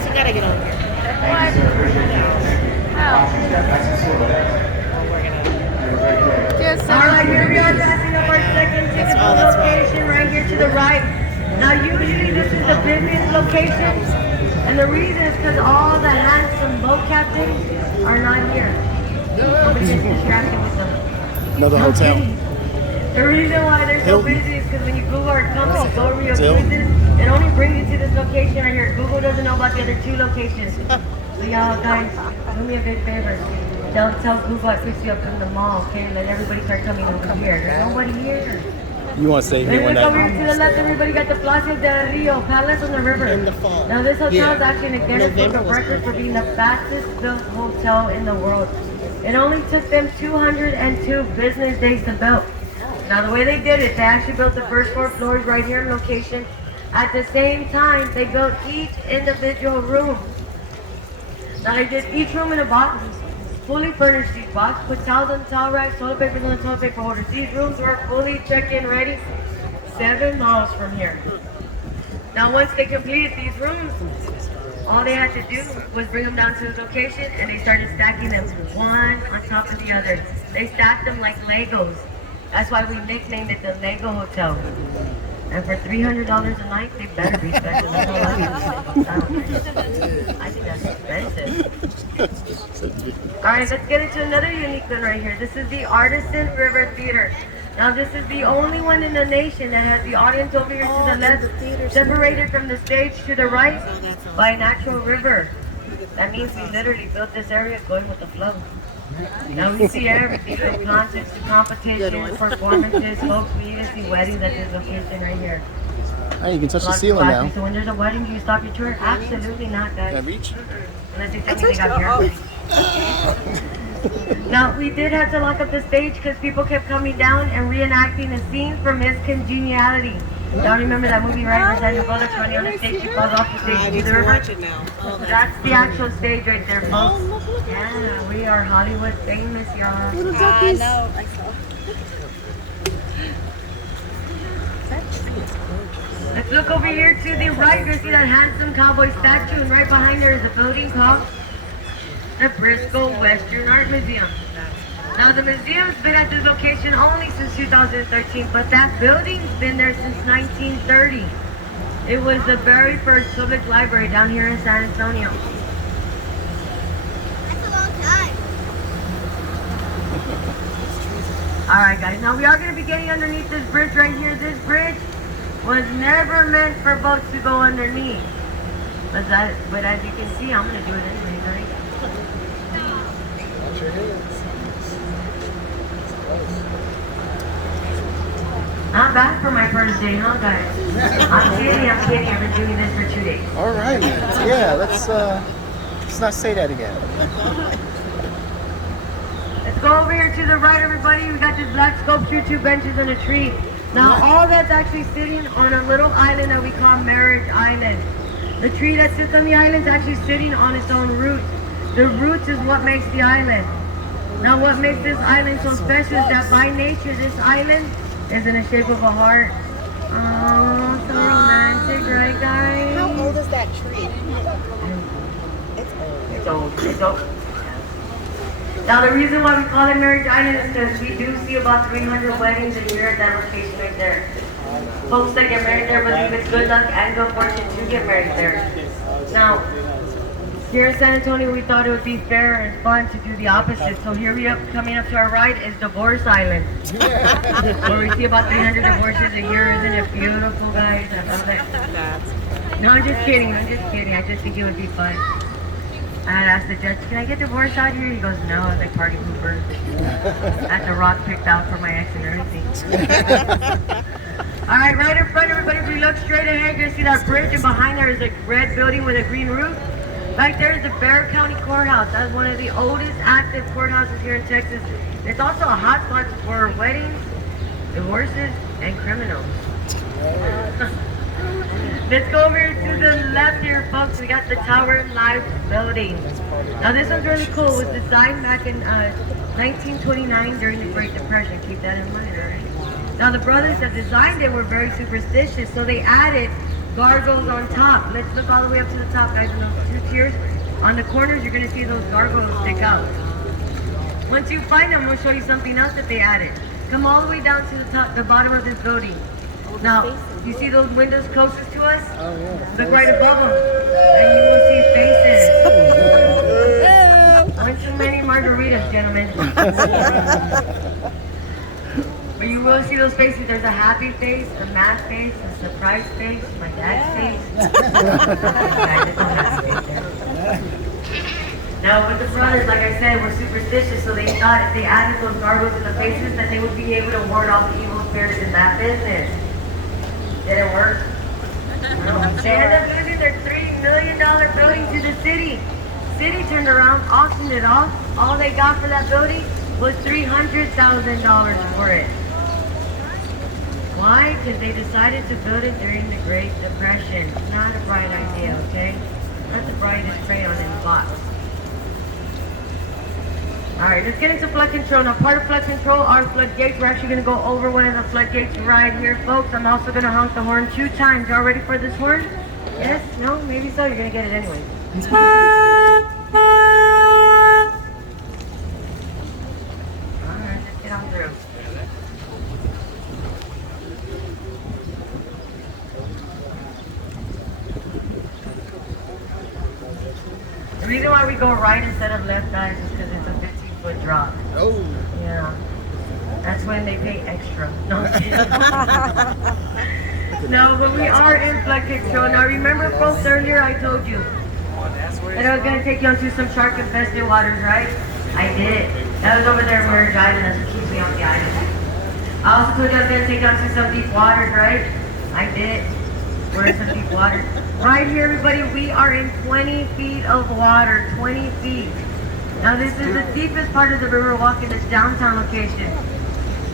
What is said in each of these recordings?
Yes, you gotta get over here. What? How? We're gonna. Just All right, here we are passing up our second That's typical all that's location right here to the right. Now, usually this is the busiest location, and the reason is because all the handsome boat captains are not here. Nobody gets distracted with them. Another No hotel. kidding. The reason why they're so Hilton. busy is because when you Google our company, Go Rio Hilton. Cruises, it only brings you to this location right here. Google doesn't know about the other two locations. So y'all guys, do me a big favor. Don't tell Google I picked you up from the mall, okay? Let everybody start coming over here. There's nobody here. You want to stay here one Look over night? here to the left, everybody got the Plaza del Rio, Palace on the river. In the fall. Now this hotel Yeah. is actually in a Guinness Book November of was Records for perfect. being the fastest built hotel in the world. It only took them 202 business days to build. Now the way they did it, they actually built the first 4 floors right here in location. At the same time, they built each individual room. Now they did each room in a box, fully furnished each box, put towels on the towel racks, toilet papers on the toilet paper holders. These rooms were fully check-in ready, 7 miles from here. Now once they completed these rooms, all they had to do was bring them down to the location and they started stacking them one on top of the other. They stacked them like Legos. That's why we nicknamed it the Lego Hotel. And for $300 a night, they better be special. That's all I think that's expensive. All right, let's get into another unique one right here. This is the Artisan River Theater. Now, this is the only one in the nation that has the audience over here to the left, separated from the stage to the right by a natural river. That means we literally built this area going with the flow. Now we see everything from concerts to competitions, performances, folks. We even see weddings at this location right here. Hey, you can touch the Lots of ceiling now. classes. So when there's a wedding, do you stop your tour? Absolutely not, Can I guys. reach? Unless you tell me they got hair. Now, we did have to lock up the stage because people kept coming down and reenacting the scene from Miss Congeniality. Y'all remember that movie, right? Where Sandra Bullock's running on the stage, she falls off the I stage need into the to river. watch it now. Oh, That's the actual stage right there, folks. Oh, look. Yeah, we are Hollywood famous, y'all. I know. I saw. Let's look over here to the right. You see that handsome cowboy statue, and right behind there is a building called the Briscoe Western Art Museum. Now the museum's been at this location only since 2013, but that building's been there since 1930. It was the very first public library down here in San Antonio. That's a long time. Alright guys, now we are going to be getting underneath this bridge right here. This bridge was never meant for boats to go underneath. But as you can see, I'm going to do it anyways, right? Watch your hands. Not bad for my first day, huh guys? I'm kidding. I've been doing this for 2 days. All right. Yeah, let's not say that again. Let's go over here to the right, everybody. We got this black sculpture, 2 benches and a tree. Now, all that's actually sitting on a little island that we call Marriage Island. The tree that sits on the island is actually sitting on its own roots. The roots is what makes the island. Now, what makes this island so special is that by nature, this island is in the shape of a heart. Oh, so romantic, right, guys? How old is that tree? It's old. It's old. Now the reason why we call it Marriage Island is because we do see about 300 weddings a year at that location right there. Folks that get married there believe it's good luck and good fortune to get married there. Now, here in San Antonio, we thought it would be fair and fun to do the opposite. So here we are, coming up to our right is Divorce Island. Where we see about 300 divorces a year. Isn't it beautiful, guys? I love it. No, I'm just kidding. I just think it would be fun. I had asked the judge, can I get divorced out here? He goes, no. I was like, party pooper. That's a rock picked out for my ex and everything. All right, right in front, everybody, if we look straight ahead, you're gonna see that bridge, and behind there is a red building with a green roof. Right there is the Bexar County Courthouse. That's one of the oldest active courthouses here in Texas. It's also a hotspot for weddings, divorces, and criminals. Let's go over here to the left here, folks. We got the Tower Life building. Now this one's really cool. It was designed back in 1929 during the Great Depression. Keep that in mind, all right? Now the brothers that designed it were very superstitious, so they added gargoyles on top. Let's look all the way up to the top, guys. And those 2 tiers, on the corners, you're gonna see those gargoyles stick out. Once you find them, we'll show you something else that they added. Come all the way down to the top, the bottom of this building. Now, you see those windows closest to us? Oh, yeah. Look right above them, and you will see faces. One too many margaritas, gentlemen. But you will see those faces. There's a happy face, a mad face, a surprise face, my dad's face. Now with the brothers, like I said, we're superstitious, so they thought if they added those gargoyles in the faces, that they would be able to ward off evil spirits in that business. Did it work? No. They ended up losing their $3 million building to the city. City turned around, auctioned it off. All they got for that building was $300,000 for it. Why? Because they decided to build it during the Great Depression. Not a bright idea, okay? Not the brightest crayon in the box. Alright, let's get into flood control. Now, part of flood control are floodgates. We're actually going to go over one of the floodgates right here, folks. I'm also going to honk the horn 2 times. Y'all ready for this horn? Yes? No? Maybe so. You're going to get it anyway. Alright, let's get on through. The reason why we go right instead of left, guys, is because it's a 15-foot drop. Oh. Yeah. That's when they pay extra. No, no, but we are in flood control. Now remember, folks, earlier I told you that I was going to take you onto some shark-infested waters, right? I did. That was over there in Marriage Island. That's what keeps me on the island. I also told you I was going to take you onto some deep waters, right? I did. We're in some deep waters. Right here, everybody, we are in 20 feet of water. 20 feet. Now, this is the deepest part of the Riverwalk in this downtown location.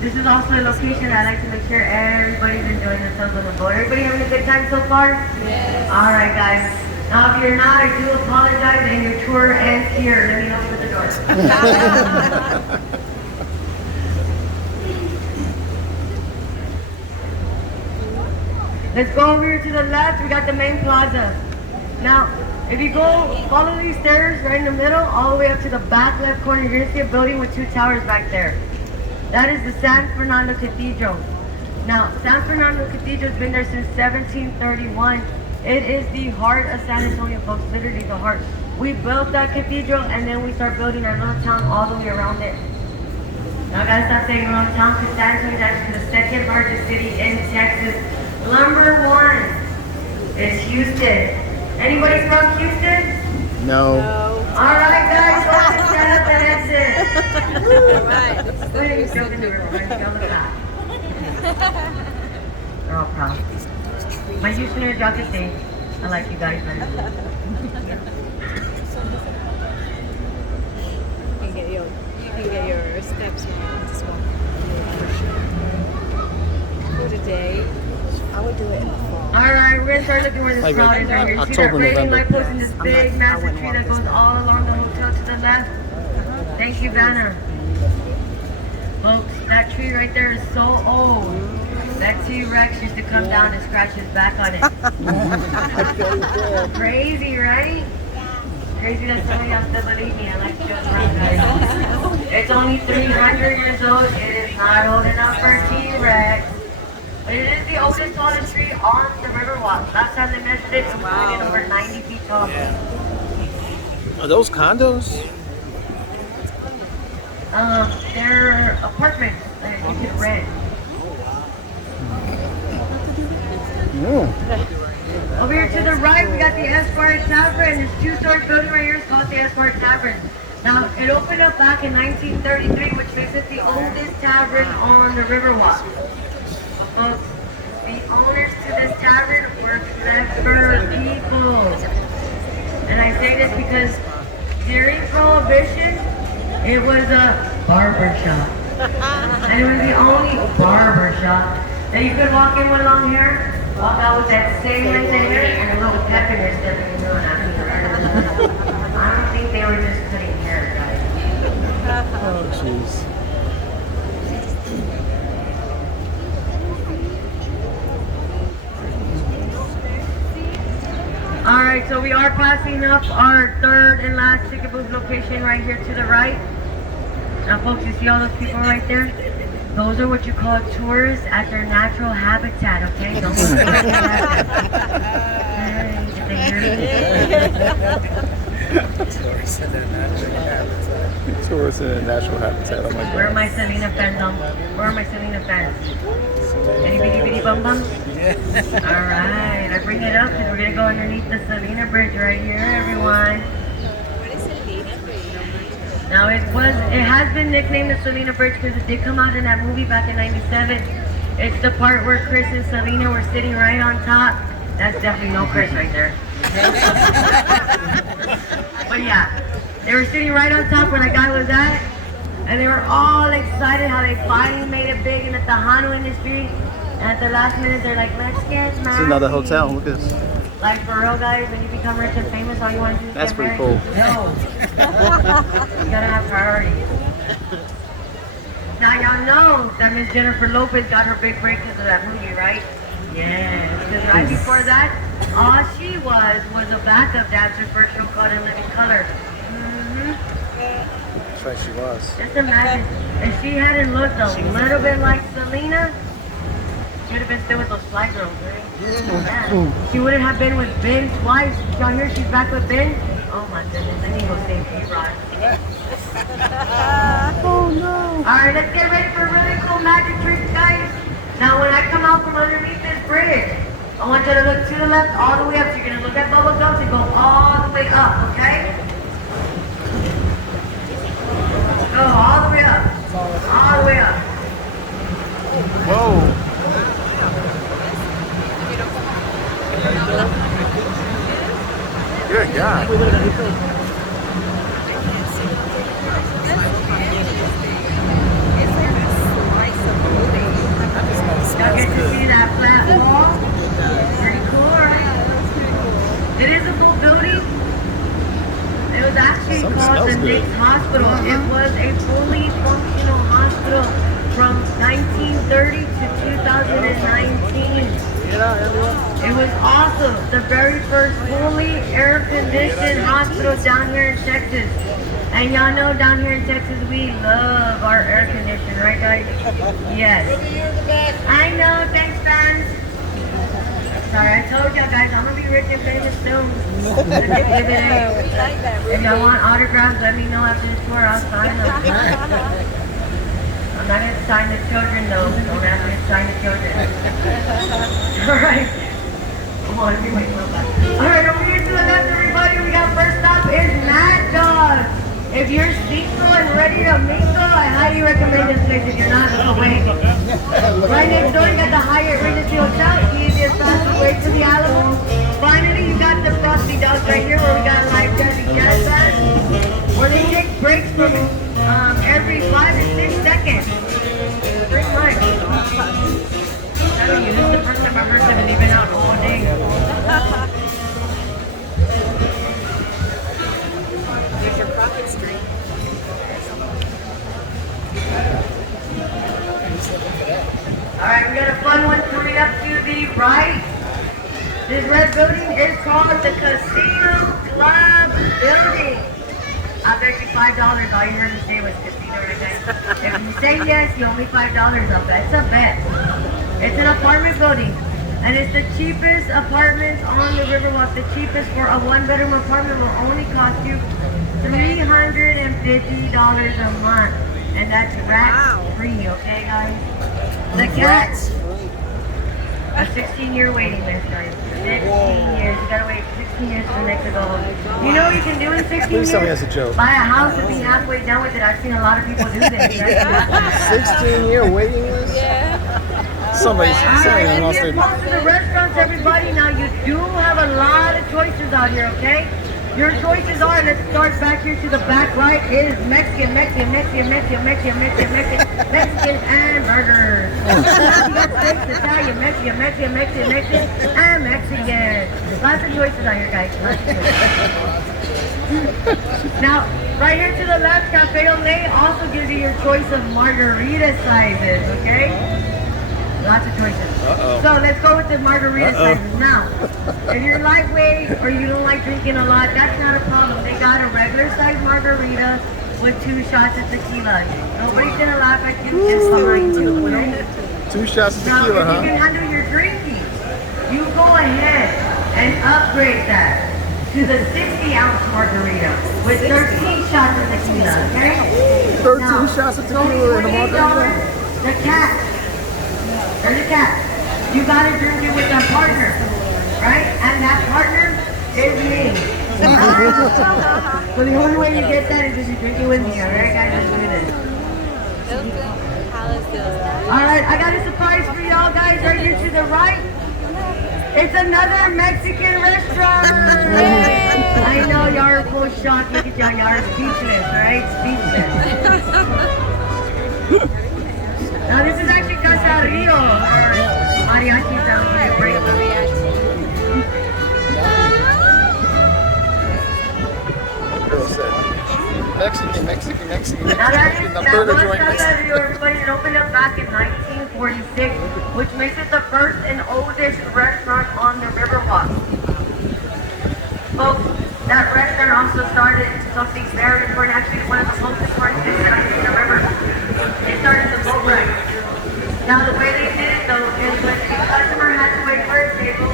This is also a location I like to make sure everybody's enjoying themselves on the boat. Everybody having a good time so far? Yes. All right, guys. Now, if you're not, I do apologize, and your tour ends here. Let me help you with the door. Let's go over here to the left. We got the main plaza. Now, if you go, follow these stairs right in the middle, all the way up to the back left corner, you're going to see a building with 2 towers back there. That is the San Fernando Cathedral. Now, San Fernando Cathedral has been there since 1731. It is the heart of San Antonio, folks, literally the heart. We built that cathedral, and then we start building our little town all the way around it. Now, I gotta stop saying little town, because San Antonio is actually the 2nd largest city in Texas. Number 1 is Houston. Anybody from Houston? No. All right, guys, let's stand up and exit. All right. Go ahead and jump into it. We're going to go with that. They're all proud. My Houstoners, y'all can sing. I like you guys, man. You can get your steps marked as well. For today, I would do it in the fall. All right, we're going to start looking where this crowd is right here. See that October, rating November. light post in this big, massive tree that goes all along the hotel to the left? Thank you, Vanna. Folks, that tree right there is so old. That T-Rex used to come down and scratch his back on it. Crazy, right? Crazy that some of y'all still believe me. I like to joke around, guys. It's only 300 years old. It is not old enough for a T-Rex. But it is the oldest, tallest tree on the Riverwalk. Last time they measured it, it was only over 90 feet tall. Are those condos? They're apartments that you can rent. Yeah. Over here to the right, we got the Esquire Tavern. This 2-story building right here is called the Esquire Tavern. Now, it opened up back in 1933, which makes it the oldest tavern on the Riverwalk. Folks, the owners to this tavern were clever people. And I say this because during Prohibition, it was a barber shop. And it was the only barber shop that you could walk in with long hair, walk out with that same length of hair, and a little pep in your step, and you know, I don't think they were just cutting hair, guys. Oh, jeez. right, so we are passing up our third and last chicken booth location right here to the right. Now folks, you see all those people right there? Those are what you call tourists at their natural habitat, okay? Don't look at Hey, did they hear me? Tourists in their natural habitat. Tourists in their natural habitat. Oh my God. Where are my Selena fans? Where are my Selena fans? Any bitty bitty bum bums? Alright, I bring it up because we're going to go underneath the Selena Bridge right here, everyone. What is Selena Bridge? Now it has been nicknamed the Selena Bridge because it did come out in that movie back in '97. It's the part where Chris and Selena were sitting right on top. That's definitely no Chris right there. But yeah, they were sitting right on top where that guy was at, and they were all excited how they finally made it big in the Tejano industry. And at the last minute, they're like, let's get married. It's another hotel. Look at this. Like for real, guys, when you become rich and famous, all you want to do is That's get pretty married. cool. No. You gotta have priorities. Now y'all know that Miss Jennifer Lopez got her big break because of that movie, right? Yeah, because right before that, all she was a backup dancer for a show called In Living Color. That's right, she was. Just imagine, if she hadn't looked a little bit like Selena, she would have been still with those fly girls, right? Yeah. She wouldn't have been with Ben twice. Y'all hear she's back with Ben? Oh my goodness, I need to go save P-Rod. Oh no. Alright, let's get ready for really cool magic tricks, guys. Now when I come out from underneath this bridge, I want you to look to the left all the way up. So you're going to look at bubble gums and go all the way up, okay? Go all the way up. All the way up. Whoa. Good God. Y'all get to see that flat wall? Pretty cool, right? It is a full building. It was actually called the Knicks Hospital. It was a fully functional hospital from 1930 to 2019. It was awesome. The very first fully air-conditioned hospital down here in Texas. And y'all know down here in Texas, we love our air conditioning, right guys? Yes. I know, thanks fans. Sorry, I told y'all guys, I'm gonna be rich and famous soon. If y'all want autographs, let me know after this tour, I'll sign them. I'm not gonna sign the children though, don't ask me to sign the children. Alright. Come on, let me wait a little bit. Alright, over here to the left everybody, we got first stop is Mad Dog. If you're single and ready to mingle, I highly recommend this place. If you're not, go away. Right next door, you got the Hyatt Regency Hotel, easiest, fastest way to the Alamo. Finally, you got the Frosty Dogs right here, where we got a live jazz band, where they take breaks from every 5 to 6 seconds. Pretty much. I'm telling you, this is the first time I've heard them, and they've been out all day. There's your Crockett Street. Alright, we got a fun one coming up to the right. This red building is called the Casino Club Building. I'll bet you $5. All you heard me say was casino right there. If you say yes, you owe me $5. I'll bet. It's a bet. It's an apartment building. And it's the cheapest apartments on the Riverwalk. The cheapest for a one-bedroom apartment will only cost you $350 a month. And that's rat-free, okay, guys? The cats. A 16-year waiting list, guys. 16 years. You gotta wait 16 years for the next adult. You know what you can do in 16 years? Tell me that's a joke. Buy a house and be halfway done with it. I've seen a lot of people do this. 16-year waiting list? Yeah. Somebody Alright, lost let's their... get close to the restaurants, everybody. Now, you do have a lot of choices out here, okay? Your choices are, let's start back here to the back right, is Mexican, and burgers. You got steaks, Italian, Mexican, and Mexican. Lots of choices out here, guys. Lots of choices. Now, right here to the left, Cafe Olay also gives you your choice of margarita sizes, okay? Lots of choices. So let's go with the margarita sizes. Now, If you're lightweight or you don't like drinking a lot, that's not a problem. They got a regular size margarita with 2 shots of tequila. Nobody's gonna laugh at you. It's fine too. Okay? 2 shots of Now, tequila, if you can huh? handle your drinking, you go ahead and upgrade that to the 60-ounce margarita with 13 shots of tequila. Okay? 13 shots of tequila in a margarita. The cat. There's a cat. You gotta drink it with a partner, right? And that partner is me. So the only way you get that is if you drink it with me, alright guys? Let's do this. Alright, I got a surprise for y'all guys right here to the right. It's another Mexican restaurant. I know y'all are full shocked. Look at y'all are speechless, right? Speechless. Now this is actually Casa Rio, or mariachis that we give you a break. Girl said, Mexican. Now that In is the that burger was joint. Casa Rio, everybody. It opened up back in 1946, which makes it the first and oldest restaurant on the Riverwalk. Folks, that restaurant also started something very important, actually one of the most important things that I see in the river. It started the boat ride. Now the way they did it though is when the customer had to wait for a table,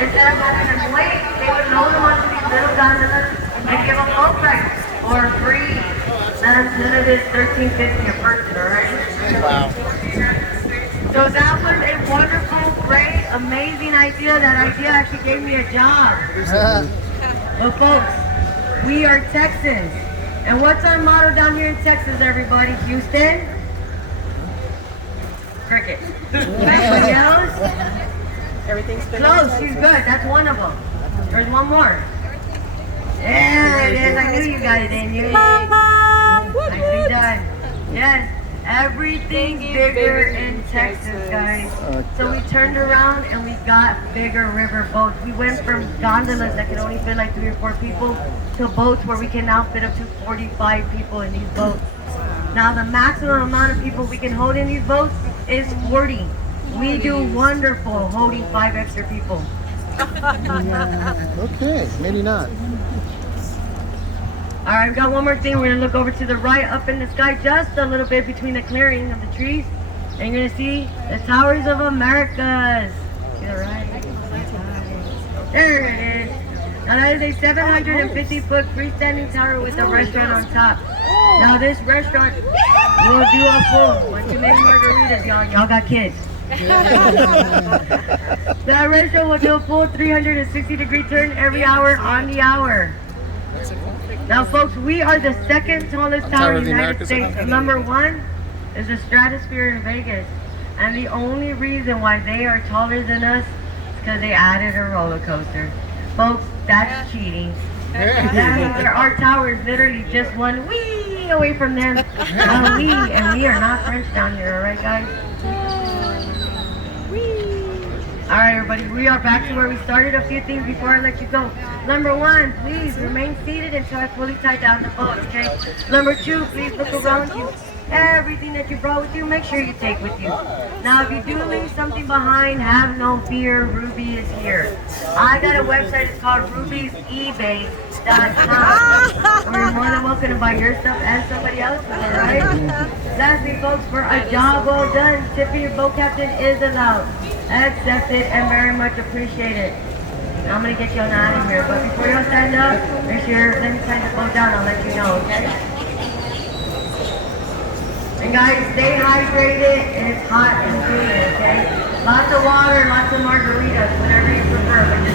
instead of having them wait, they would load them onto these little gondolas and give them boat rides for free. None of this $13.50 a person, alright? Wow. So that was a wonderful, great, amazing idea. That idea actually gave me a job. But folks, we are Texans. And what's our motto down here in Texas, everybody? Houston? Cricket. Anybody else? Everything's been Close, she's good. That's one of them. There's one more. There it is. I knew you got it in you. Nicely done. Yes. Everything's bigger in Texas, guys. So we turned around and we got bigger river boats. We went from gondolas that could only fit like 3 or 4 people to boats where we can now fit up to 45 people in these boats. Now the maximum amount of people we can hold in these boats is 40. We do wonderful holding 5 extra people. Okay, maybe not. Alright, we got one more thing. We're gonna look over to the right up in the sky just a little bit between the clearing of the trees. And you're gonna see the Towers of Americas. To the right. There it is. Now that is a 750-foot freestanding tower with a restaurant on top. Now this restaurant will do a full, once you make margaritas, y'all got kids. That restaurant will do a full 360-degree turn every hour on the hour. Now folks, we are the second tallest tower in the United States. Number 1 is the Stratosphere in Vegas. And the only reason why they are taller than us is because they added a roller coaster. Folks, that's cheating. That means our tower is literally just one wee away from them. And we are not French down here, alright guys? Alright everybody, we are back to where we started. A few things before I let you go. Number 1, please remain seated until I fully tie down the boat, okay? Number 2, please look around you. Everything that you brought with you, make sure you take with you. Now if you do leave something behind, have no fear, Ruby is here. I got a website, it's called rubyseBay.com. We're more than welcome to buy your stuff and somebody else's, alright? Lastly folks, for a job well done, tipping your boat captain is allowed. Accepted and very much appreciated. Now I'm gonna get y'all out of here, but before y'all stand up, make sure, let me tie the boat down, I'll let you know, okay? And guys, stay hydrated, and it's hot and humid, okay? Lots of water, lots of margaritas, whatever you prefer, but just